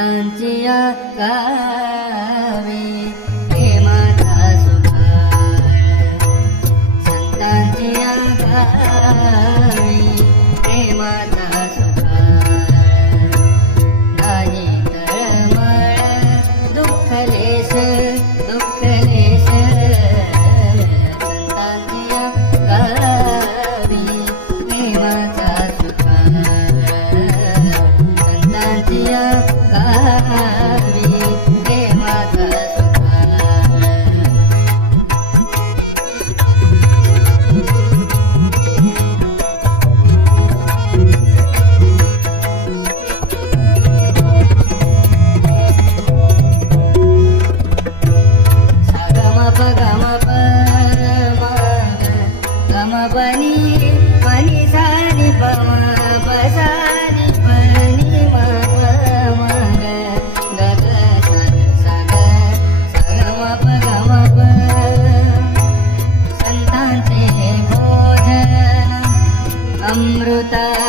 संतांची गावे प्रेमाचा सुख संतांची गावे प्रेमाचा अमृता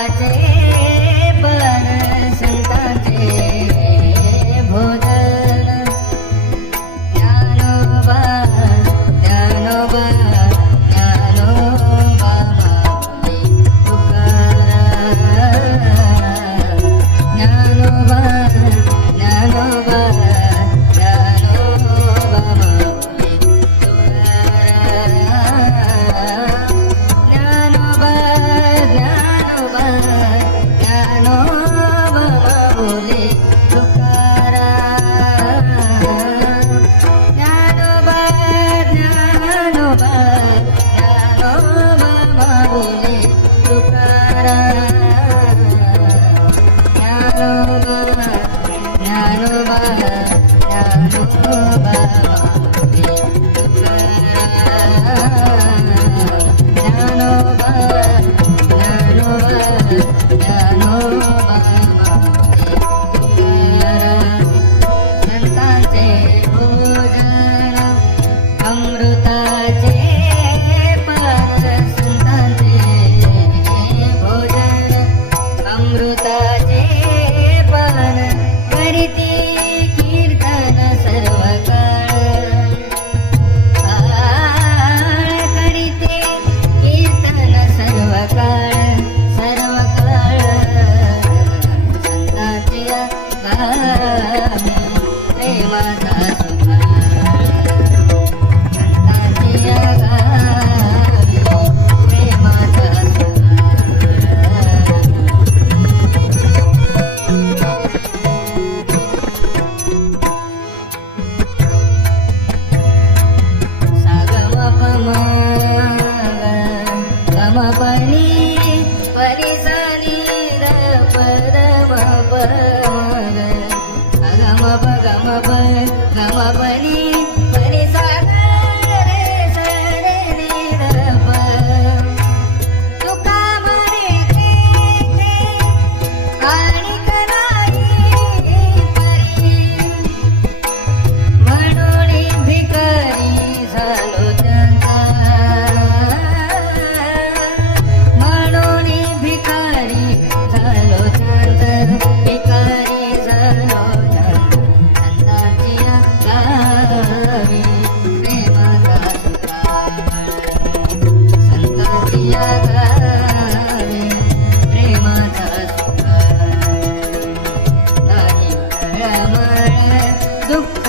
Yeah, no, no, అమృత गम बनी Duke